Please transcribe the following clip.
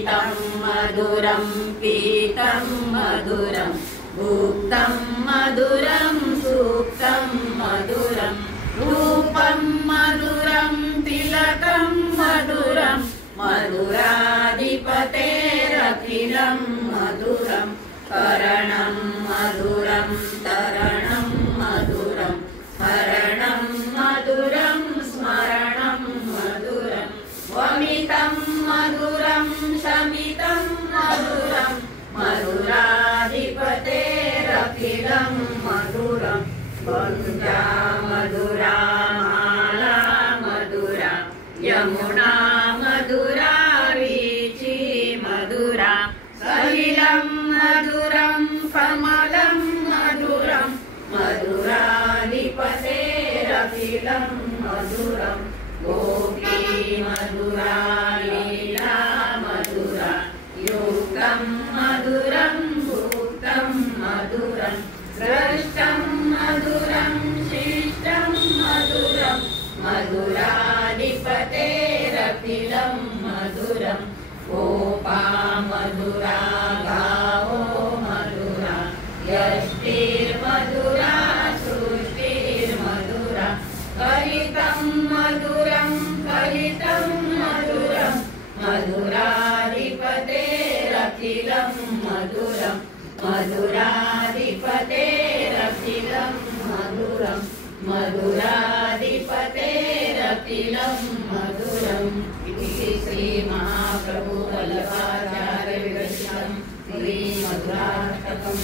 गीतं मधुरं पीतं मधुरं भुक्तं मधुरं सूक्तं मधुरं रूपं मधुरं तिलकं मधुरं मधुराधिपतेरखिलं मधुरं करणं मधुरं तरणं मधुरं हरणं मधुरं स्मरणं मधुरं वमितं मधुरं शमितं मधुरं मधुराधिपतेरखिलं मधुरं गङ्गा मधुरा माला मधुरा यमुना मधुरा वीची मधुरा सलिलं मधुरं कमलं मधुरं मधुराधिपतेरखिलं मधुरं गोपी मधुरा लीला मधुरा युक्तं मधुरं भुक्तं मधुरं दृष्टं मधुरं शिष्टं मधुरं मधुराधिपतेरखिलं मधुरं गोपा मधुरा गावो मधुरा यष्टिर्मधुरा सृष्टिर्मधुरा कलितं मधुरं कलितं मधुरं मधुराधिपतेरखिलं मधुरं मधुराधिपतेरखिलं मधुरं मधुराधिपतेरखिलं मधुरम् इति श्री महाप्रभु वल्लभाचार्य विरचितं श्री मधुराष्टकं